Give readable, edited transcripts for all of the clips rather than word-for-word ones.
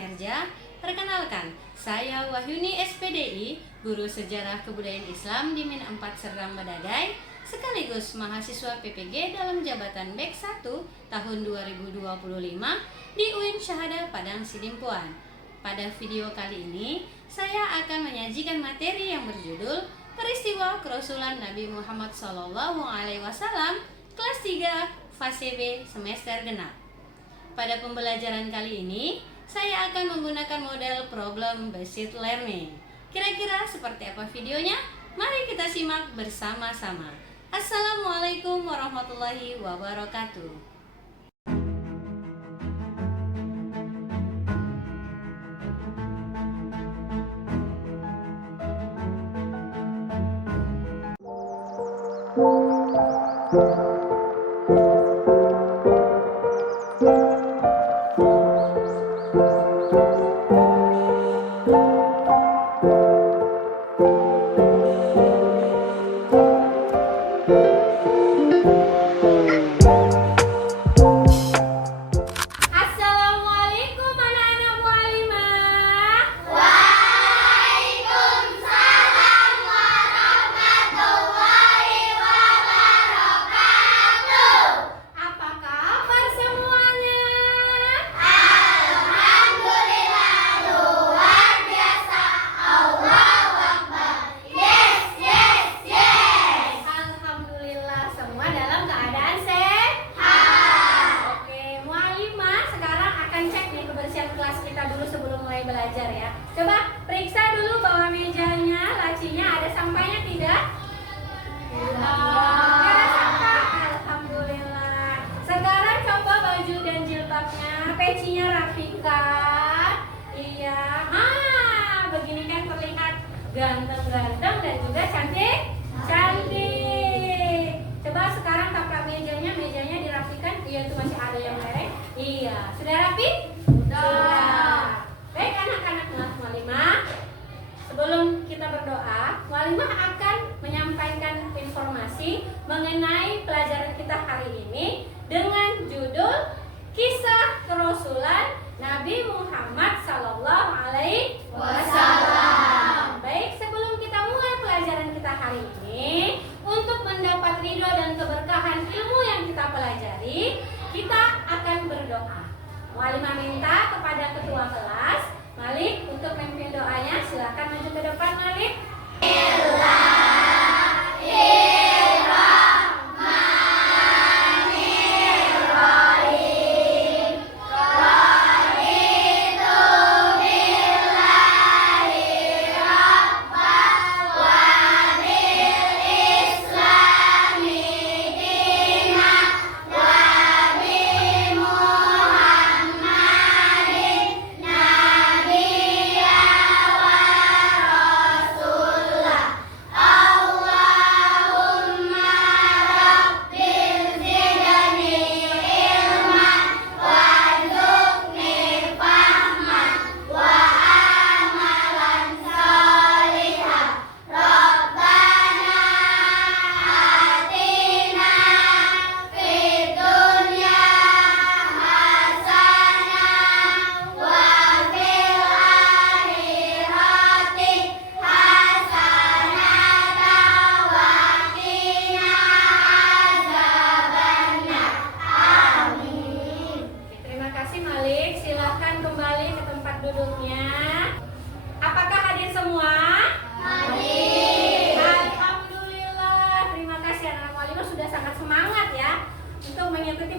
Panerja. Perkenalkan, saya Wahyuni SPDI, Guru Sejarah Kebudayaan Islam di Min 4 Serdang Badagai, sekaligus mahasiswa PPG dalam jabatan BEK 1 tahun 2025 di UIN Syahada Padang Sidimpuan. Pada video kali ini, saya akan menyajikan materi yang berjudul Peristiwa Kerasulan Nabi Muhammad SAW kelas 3 fase B semester genap. Pada pembelajaran kali ini, saya akan menggunakan model problem based learning. Kira-kira seperti apa videonya? Mari kita simak bersama-sama. Assalamualaikum warahmatullahi wabarakatuh. Assalamualaikum anak-anak mualimah. Waalaikumsalam warahmatullahi wabarakatuh. Apa kabar semuanya? Alhamdulillah, luar biasa. Allahu Akbar. Yes, yes, yes. Alhamdulillah, semua dalam keadaan sehat. Oke, mualimah sekarang akan cek nih kebersihan kelas kita dulu sebelum mulai belajar ya. Coba periksa dulu bahwa mejanya, lacinya ada sampahnya tidak? Tidak ada sampah. Alhamdulillah. Sekarang coba baju dan jilbabnya, pecinya rapikan. Iya. Begini kan terlihat ganteng-ganteng dan juga cantik. Coba sekarang taplak mejanya dirapikan. Iya, itu masih ada yang merek. Iya, sudah rapi? Sudah. Baik anak-anak mualimah, sebelum kita berdoa, mualimah akan menyampaikan informasi mengenai pelajaran kita hari ini dengan judul Kisah Kerasulan Nabi Muhammad Sallallahu Alaihi Wasallam. Baik, sebelum kita mulai pelajaran kita hari ini, untuk mendapat ridho dan keberkahan ilmu yang kita pelajari, kita akan berdoa. Mualimah minta kepada ketua kelas, Malik, untuk memimpin doanya. Silakan maju ke depan, Malik.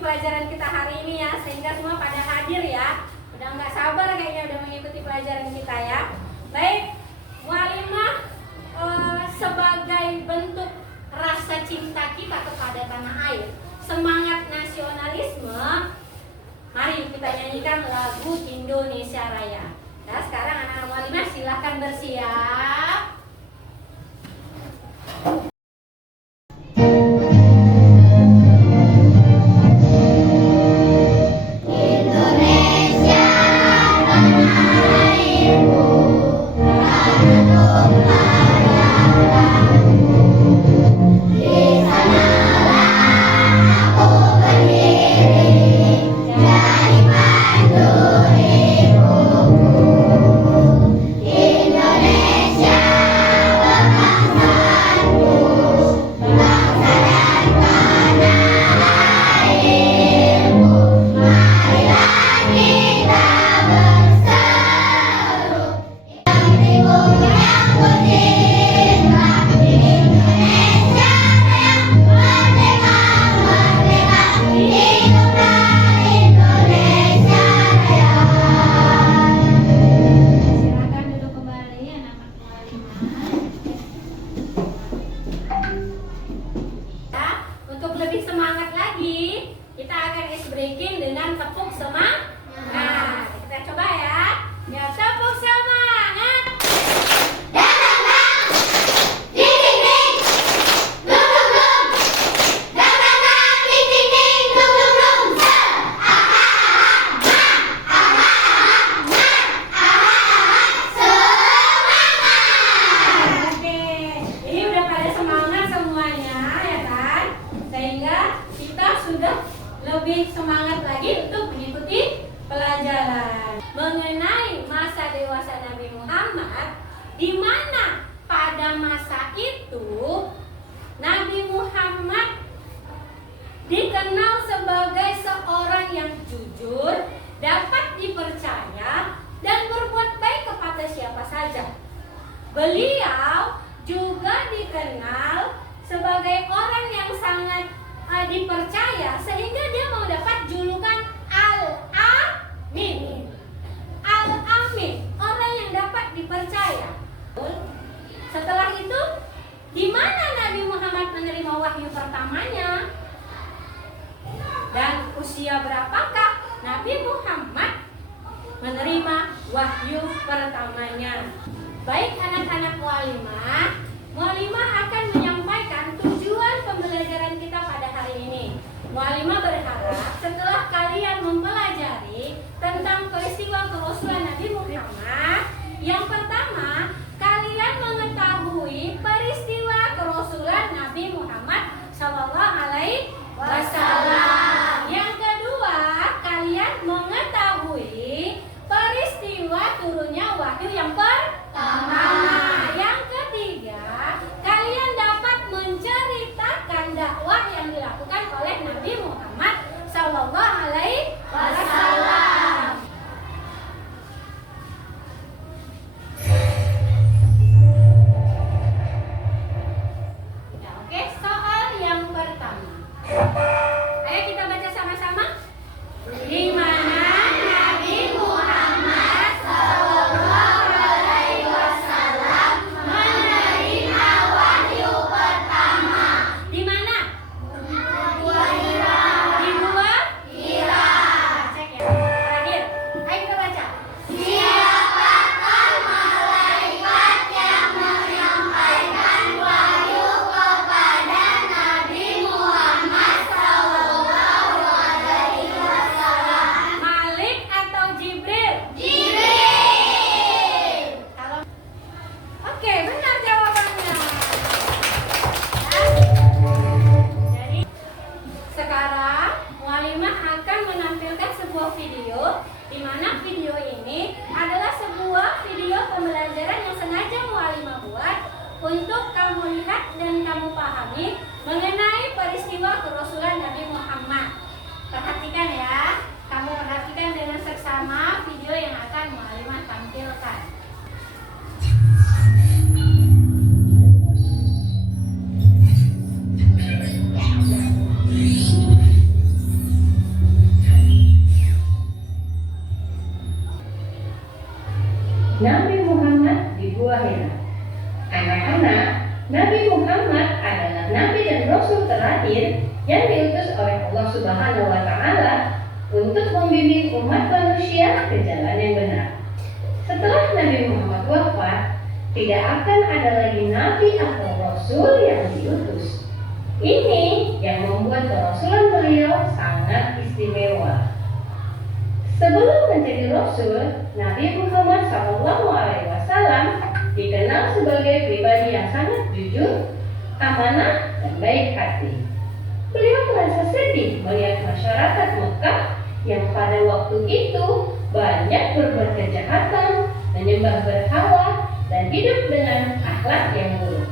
Pelajaran kita hari ini ya, sehingga semua pada hadir ya. Udah nggak sabar kayaknya udah mengikuti pelajaran kita ya. Baik, mualimah, sebagai bentuk rasa cinta kita kepada tanah air, semangat nasionalisme, mari kita nyanyikan lagu Indonesia Raya. Nah, sekarang anak-anak mualimah silahkan bersiap. Dari Pandu Ibu Muhammad, di mana pada masa itu Nabi Muhammad dikenal sebagai seorang yang jujur, dapat dipercaya, dan berbuat baik kepada siapa saja. Beliau juga dikenal sebagai orang yang sangat dipercaya, sehingga dia mendapat julukan Al-Amin. Al-Amin, orang yang dapat dipercaya. Setelah itu, di mana Nabi Muhammad menerima wahyu pertamanya? Dan usia berapakah Nabi Muhammad menerima wahyu pertamanya? Baik anak-anak Mualimah akan menyampaikan tujuan pembelajaran kita pada hari ini. Mualimah berharap setelah kalian mempelajari tentang peristiwa kerasulan Nabi Muhammad, yang pertama, kalian mengetahui peristiwa kerasulan Nabi Muhammad Sallallahu Alaihi Wasallam. Yang kedua, kalian mengetahui peristiwa turunnya wahyu yang pertama. Yang ketiga, kalian dapat menceritakan dakwah yang dilakukan oleh Nabi Muhammad Sallallahu Alaihi Wasallam. Oke, soal yang pertama. Ayo kita baca sama-sama. Di mana Nabi Muhammad Sallallahu Alaihi Wasallam menerima wahyu pertama? Di mana? Di Gua Hira. Cek ya. Terakhir. Ayo kita baca. Siapakah malaikat yang menyampaikan wahyu kepada Nabi Muhammad Sallallahu Alaihi Wasallam? Malik atau Jibril? Jibril. Kalau oke, benar jawabannya. Jadi sekarang Mualimah akan menampilkan sebuah video, di mana video ini adalah sebuah video pembelajaran yang sengaja Mualimah buat untuk kamu lihat dan kamu pahami mengenai peristiwa kerasulan Nabi Muhammad. Perhatikan ya, kamu perhatikan dengan seksama video yang akan Mualimah tampilkan. Nabi Muhammad di Gua Hira. Anak-anak, Nabi Muhammad adalah Nabi dan Rasul terakhir yang diutus oleh Allah Subhanahu wa Ta'ala untuk membimbing umat manusia ke jalan yang benar. Setelah Nabi Muhammad wafat, tidak akan ada lagi Nabi atau Rasul yang diutus. Ini yang membuat kerasulan beliau sangat istimewa. Sebelum menjadi Rasul, Nabi Muhammad SAW dikenal sebagai pribadi yang sangat jujur, amanah, dan baik hati. Beliau merasa sedih melihat masyarakat Mekah yang pada waktu itu banyak berbuat kejahatan, menyembah berhala, dan hidup dengan akhlak yang buruk.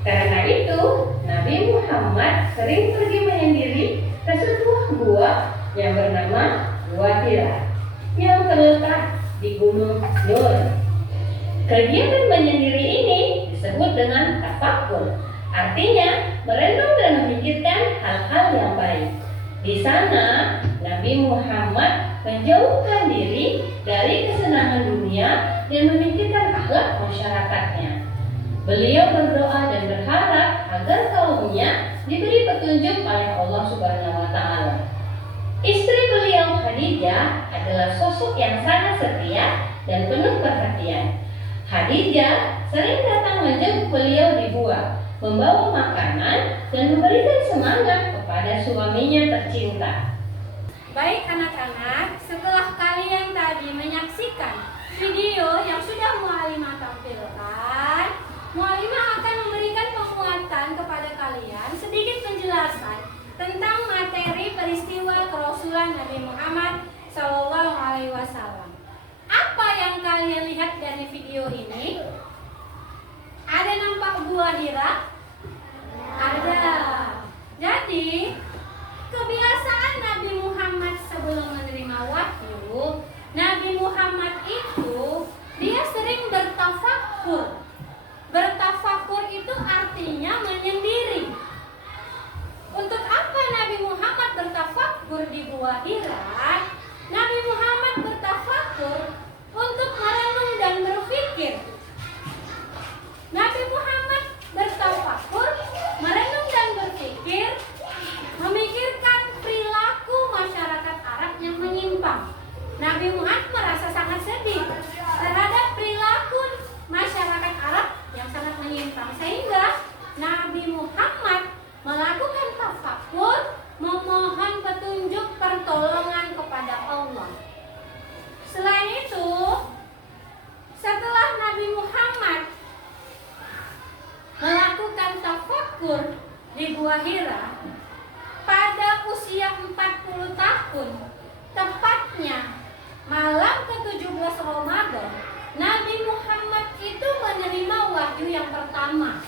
Karena itu, Nabi Muhammad sering pergi menyendiri ke sebuah gua yang bernama Gua Hira yang terletak di Gunung Nur. Kegiatan menyendiri ini disebut dengan tafakkur, artinya merenung dan memikirkan hal-hal yang baik. Di sana, Nabi Muhammad menjauhkan diri dari kesenangan dunia dan memikirkan akhlak masyarakatnya. Beliau berdoa dan berharap agar kaumnya diberi petunjuk oleh Allah Subhanahu wa Ta'ala. Istri beliau Khadijah adalah sosok yang sangat setia dan penuh perhatian. Khadijah sering datang menjenguk beliau di gua, membawa makanan dan memberikan semangat kepada suaminya tercinta. Baik anak-anak, setelah kalian tadi menyaksikan video yang sudah Mualimah tampilkan, Mualimah akan memberikan penguatan kepada kalian sedikit penjelasan tentang materi peristiwa kerasulan Nabi Muhammad Sallallahu Alaihi Wasallam. Apa yang kalian lihat lihat dari video ini, ada nampak Gua Hira? Ada. Jadi kebiasaan Nabi Muhammad sebelum menerima wahyu, Nabi Muhammad itu dia sering bertafakur. Bertafakur itu artinya menyendiri. Untuk apa Nabi Muhammad bertafakur di Gua Hira? Nabi Muhammad bertafakur untuk merenung dan berpikir. Nabi Muhammad bertafakur, merenung dan berpikir, memikirkan perilaku masyarakat Arab yang menyimpang. Nabi Muhammad merasa sangat sedih terhadap perilaku masyarakat Arab yang sangat menyimpang, sehingga Nabi Muhammad melakukan tafakur, memohon petunjuk pertolongan kepada Allah. Selain itu, setelah Nabi Muhammad melakukan tafakur di Gua Hira pada usia 40 tahun, tepatnya malam ke-17 Ramadan, Nabi Muhammad itu menerima wahyu yang pertama.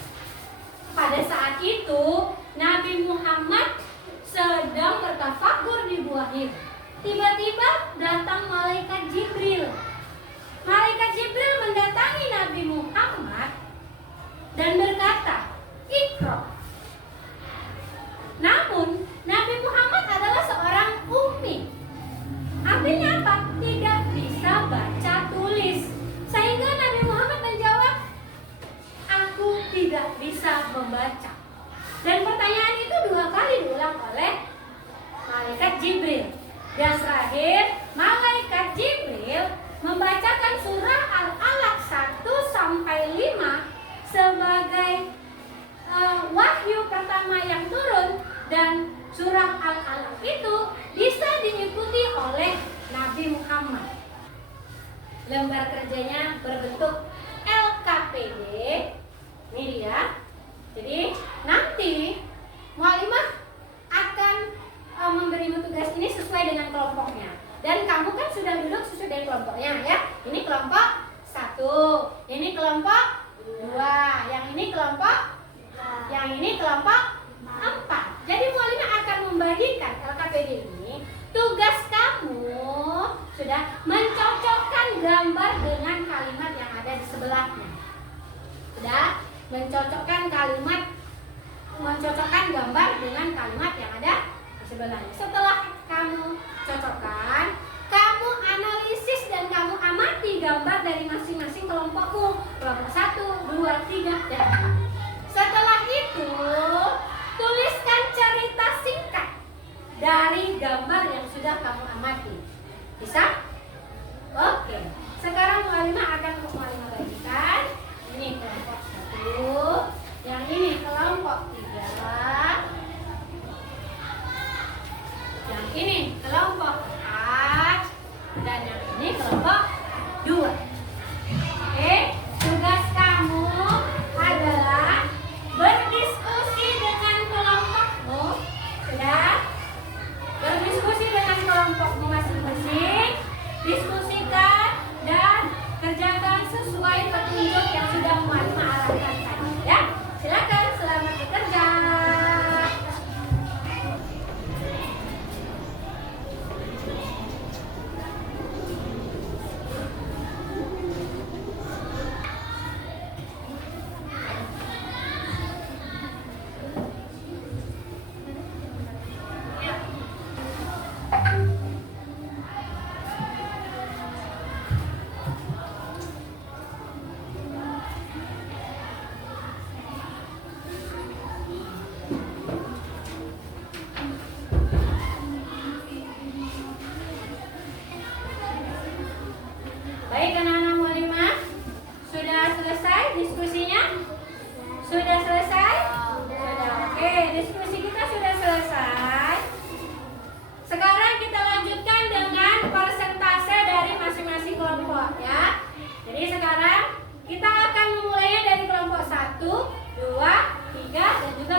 Pada saat itu, Nabi Muhammad sedang bertafakur di Gua Hira. Tiba-tiba datang malaikat Jibril. Malaikat Jibril mendatangi Nabi Muhammad dan berkata, "Iqra." Namun, Nabi Muhammad adalah seorang ummi. Artinya apa? Tidak bisa baca tulis. Sehingga Nabi Muhammad menjawab, "Aku tidak bisa membaca." Dan pertanyaan itu 2 kali diulang oleh malaikat Jibril. Dan terakhir, malaikat Jibril membacakan surah Al-Alaq 1 sampai 5 sebagai wahyu pertama yang turun, dan surah Al-Alaq itu bisa diikuti oleh Nabi Muhammad. Lembar kerjanya berbentuk LKPD. Ini dia. Jadi nanti mualimah akan memberimu tugas ini sesuai dengan kelompoknya. Dan kamu kan sudah duduk sesuai dengan kelompoknya ya. Ini kelompok 1, ini kelompok 2, yang ini kelompok, yang ini kelompok 4. Jadi mualimah akan membagikan LKPD ini. Tugas kamu sudah mencocokkan gambar dengan kalimat yang ada di sebelahnya. Sudah mencocokkan gambar dengan kalimat yang ada di sebelahnya. Setelah kamu cocokkan, kamu analisis dan kamu amati gambar dari masing-masing kelompokmu. Kelompok 1, 2, 3, dan 4. Setelah itu, tuliskan cerita singkat dari gambar yang sudah kamu amati. Bisa? Oke. Sekarang mualimah akan mualimah bagikan. Ini kelompok 1, yang ini kelompok 3, yang ini kelompok 4, dan yang ini kelompok 2. Oke, tugas kamu adalah berdiskusi dengan kelompokmu. Sudah? Berdiskusi dengan kelompokmu masing-masing. Diskusikan dan kerjakan sesuai petunjuk yang sudah mualimah arahkan tadi. Ya, silakan, selamat bekerja. Baik anak-anak mualimah, sudah selesai diskusinya? Sudah selesai? Sudah. Oke, diskusi kita sudah selesai. Sekarang kita lanjutkan dengan persentase dari masing-masing kelompok ya. Jadi sekarang kita akan memulainya dari kelompok 1, 2, 3, dan juga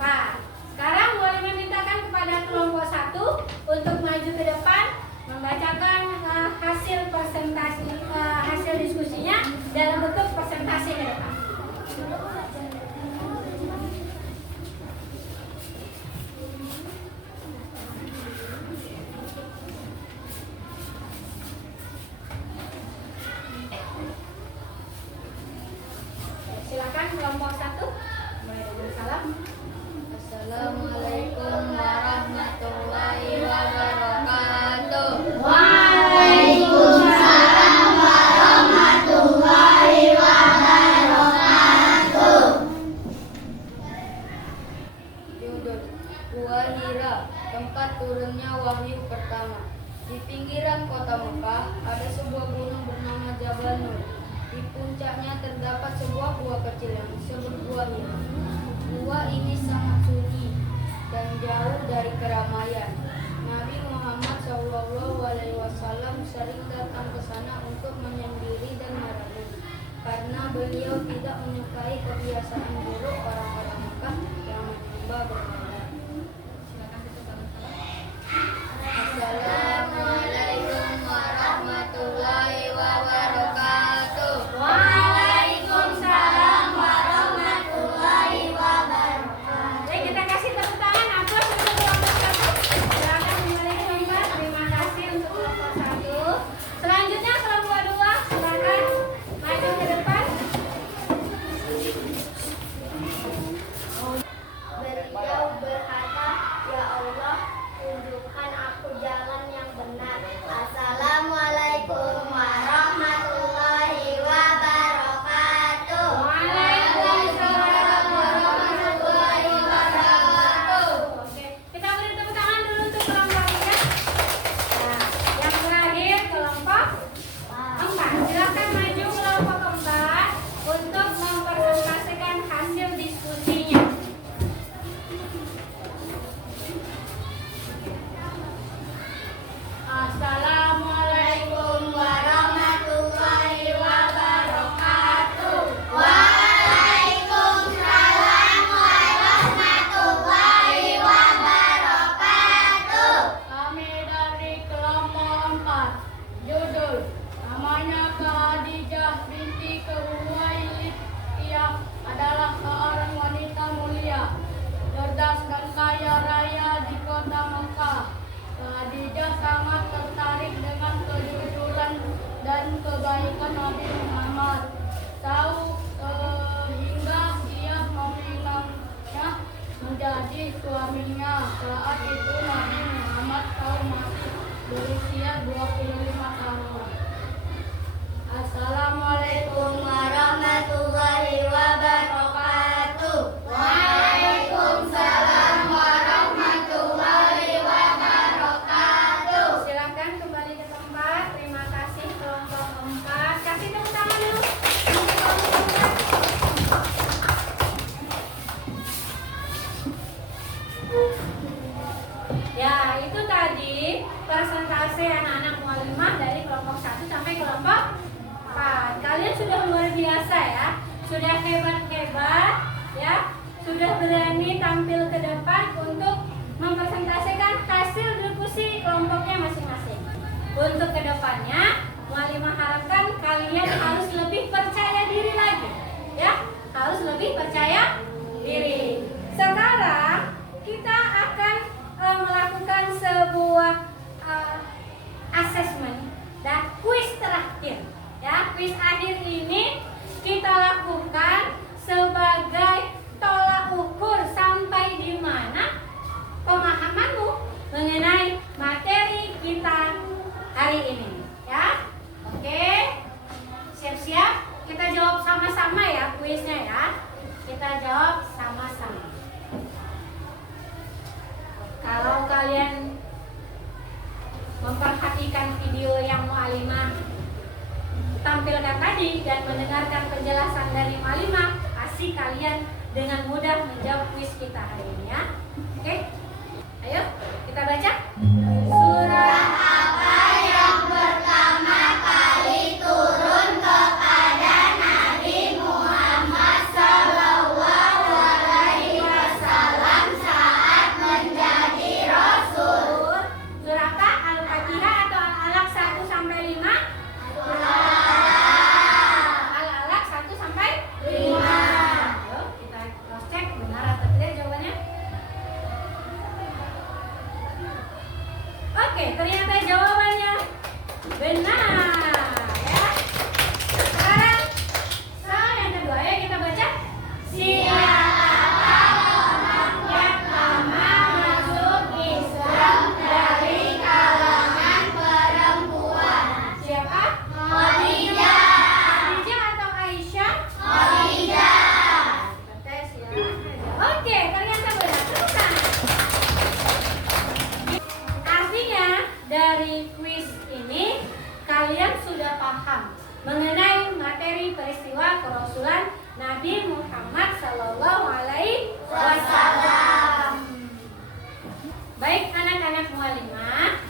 4. Sekarang mualimah mintakan kepada kelompok 1 untuk maju ke depan membacakan hasil presentasi, hasil diskusi kelompok 1. Mulai dengan salam. Assalamualaikum warahmatullahi wabarakatuh. Waalaikumsalam warahmatullahi wabarakatuh. Judul Gua Hira, tempat turunnya wahyu pertama. Di pinggiran kota Mekah ada sebuah gunung bernama Jabal Nur. Di puncaknya terdapat sebuah gua kecil yang disebut Gua Hira. Gua ini sangat sunyi dan jauh dari keramaian. Nabi Muhammad SAW sering datang ke sana untuk menyendiri dan merenung, karena beliau tidak menyukai kebiasaan buruk orang-orang Mekah yang menyembah berhala. Silakan tutup dengan salam. Assalamualaikum warahmatullahi wabarakatuh. Waalaikumsalam warahmatullahi wabarakatuh. Baik, kita kasih tepuk tangan aplaus untuk kelompok 1. Silakan kembali ke tempat. Terima kasih untuk kelompok 1. Selanjutnya kelompok 2, silakan maju ke depan. Beliau berkata, "Ya Allah, tunjukkan aku jalan yang benar." Assalamualaikum warahmatullahi wabarakatuh. Waalaikumsalam warahmatullahi wabarakatuh. Oke, kita beri tepuk tangan dulu untuk kelompok 3. Nah, yang terakhir kelompok 4. Silakan maju kelompok 4 untuk mempresentasikan hasil diskusinya. Assalamualaikum warahmatullahi wabarakatuh. Waalaikumsalam warahmatullahi wabarakatuh. Kami dari kelompok 4. Judul namanya Khadijah binti Khuwailid. Ia adalah seorang wanita mulia, cerdas dan kaya raya di kota Mekah. Khadijah sangat tertarik dengan kejujuran dan kebaikan Nabi Muhammad. Hingga ia meminangnya menjadi suaminya. Saat itu Nabi Muhammad masih berusia 25 tahun. Assalamualaikum warahmatullahi wabarakatuh. Waalaikumsalam warahmatullahi wabarakatuh. Silakan kembali ke tempat. Terima kasih kelompok 4. Kasih tepuk tangan dulu untuk kelompok 4. Ya, itu tadi presentasi anak-anak mualimah dari kelompok 1 sampai kelompok 4. Kalian sudah luar biasa ya. Sudah hebat-hebat ya. Sudah berani tampil ke depan untuk mempresentasikan hasil diskusi kelompoknya masing-masing. Untuk kedepannya, mualimah harapkan kalian harus lebih percaya diri lagi ya. Harus lebih percaya diri. Sekarang kita akan melakukan sebuah asesmen dan kuis terakhir ya. Kuis akhir ini kita lakukan sebagai tolak ukur sampai di mana pemahamanmu mengenai materi kita hari ini ya. Oke, siap-siap, kita jawab sama-sama ya kuisnya ya. Kita jawab sama-sama. Kalau kalian memperhatikan video yang mualimah tampilkan tadi dan mendengarkan penjelasan dari mualimah, pasti kalian dengan mudah menjawab kuis kita hari ini ya. Oke, ayo kita baca. Surah Apa yang pertama kali turun kepada Nabi Muhammad sallallahu alaihi wasallam saat menjadi rasul? surah apa? Al-Fatihah atau Al-Alaq 1 sampai 5? Al-Alaq 1 sampai 5. Ayo kita cross check benar atau tidak jawabannya. Oke, ternyata jawabannya mengenai materi peristiwa kerasulan Nabi Muhammad Sallallahu Alaihi Wasallam. Baik anak-anak mualimah,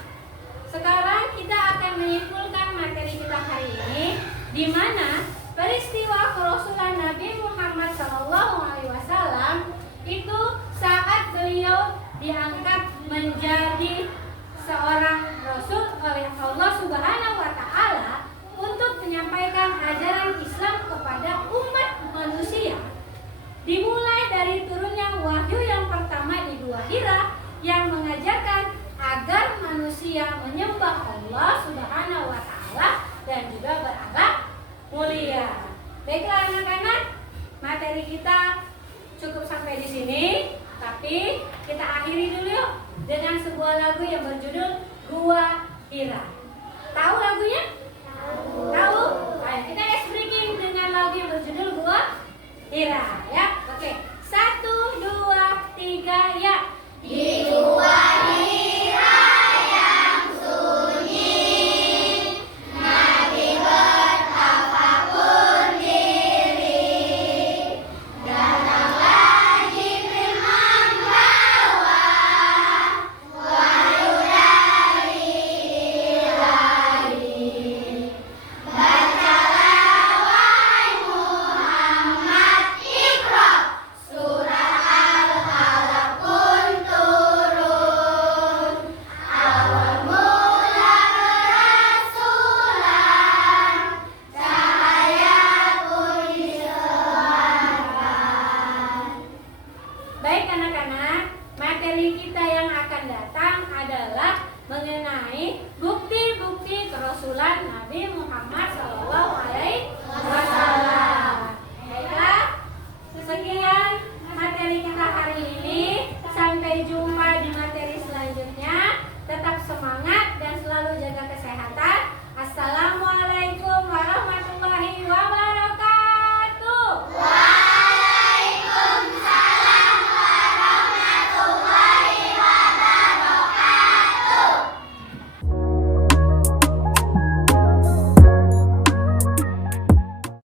sekarang kita akan menyimpulkan materi kita hari ini, di mana peristiwa kerasulan Nabi Muhammad Sallallahu Alaihi Wasallam itu saat beliau diangkat menjadi seorang rasul oleh Allah Subhanahu wa Ta'ala untuk menyampaikan ajaran Islam kepada umat manusia. Dimulai dari turunnya wahyu yang pertama di Gua Hira yang mengajarkan agar manusia menyembah Allah Subhanahu wa Ta'ala dan juga berakhlak mulia. Baiklah anak-anak, materi kita cukup sampai di sini, tapi kita akhiri dulu yuk dengan sebuah lagu yang berjudul Gua Hira. Tahu lagunya? Tahu?